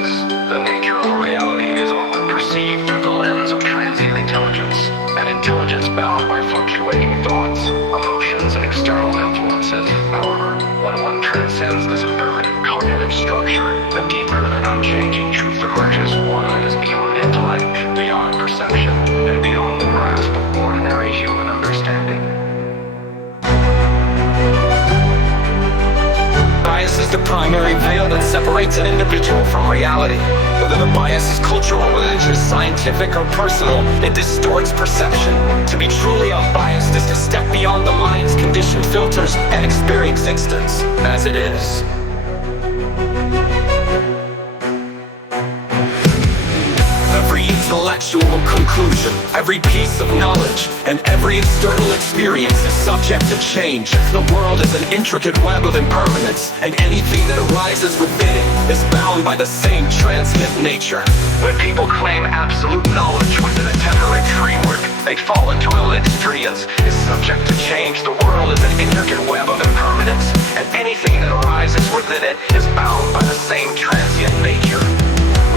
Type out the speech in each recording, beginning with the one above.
existence. The nature of reality is often perceived through the lens of transient intelligence, an intelligence bound by fluctuating thoughts, emotions, and external influences. However, when one transcends this impermanent cognitive structure, the deeper and unchanging truth emerges, one that is beyond intellect, beyond perception, and beyond the grasp of ordinary human understanding. Bias is the primary veil that separates an individual from reality. Whether the bias is cultural, religious, scientific, or personal, it distorts perception. To be truly unbiased is to step beyond the mind's conditioned filters and experience existence as it is. Every intellectual conclusion, every piece of knowledge, and every external experience is subject to change. The world is an intricate web of impermanence, and anything that arises within it is bound by the same transient nature. When people claim absolute knowledge within a temporary framework, they fall into experience is subject to change. The world is an intricate web of impermanence, and anything that arises within it is bound by the same transient nature.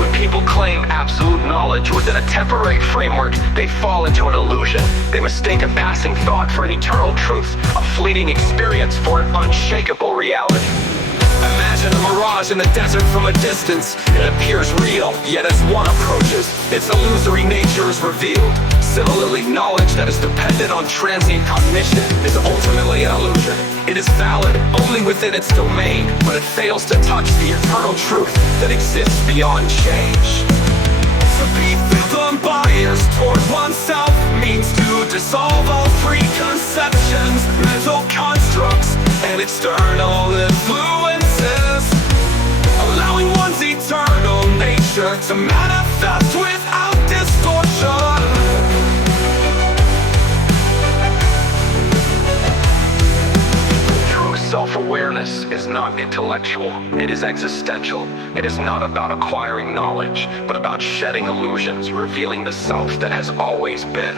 When people claim absolute knowledge within a temporary framework, they fall into an illusion. They mistake a passing thought for an eternal truth, a fleeting experience for an unshakable reality. Imagine a mirage in the desert from a distance. It appears real, yet as one approaches, its illusory nature is revealed. Similarly, knowledge that is dependent on transient cognition is ultimately an illusion. It is valid only within its domain, but it fails to touch the eternal truth that exists beyond change. To be unbiased toward oneself means to dissolve all preconceptions, mental constructs, and external influences, allowing one's eternal nature to manifest without distortion. Self-awareness is not intellectual, it is existential. It is not about acquiring knowledge, but about shedding illusions, revealing the self that has always been.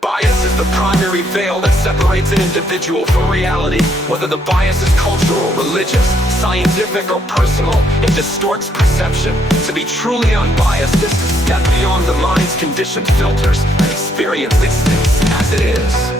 Bias is the primary veil that separates an individual from reality. Whether the bias is cultural, religious, scientific, or personal, it distorts perception. To be truly unbiased is to step beyond the mind's conditioned filters and experience existence as it is.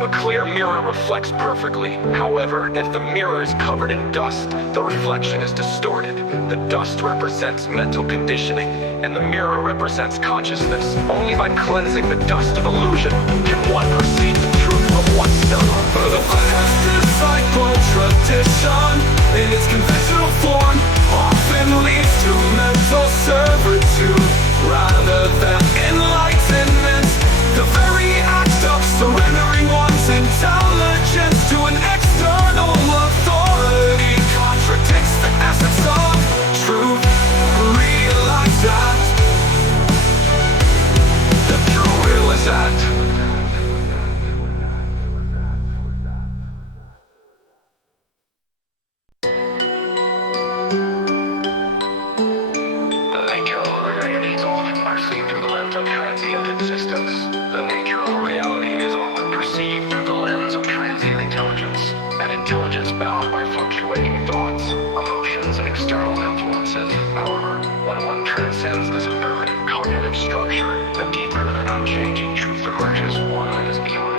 A clear mirror reflects perfectly. However, if the mirror is covered in dust, the reflection is distorted. The dust represents mental conditioning, and the mirror represents consciousness. Only by cleansing the dust of illusion can one perceive the truth of oneself. The past is cycle tradition in its conventional form often leads to mental servitude rather than enlightenment. The very act of surrendering one's intelligence to an external authority contradicts the essence of truth. Realize that the pure will is that. The nature of reality is often perceived through the lens of transient existence. The nature of reality is often perceived through the lens of transient intelligence, an intelligence bound by fluctuating thoughts, emotions, and external influences. However, when one transcends this impermanent cognitive structure, the deeper and unchanging truth emerges, one that is beyond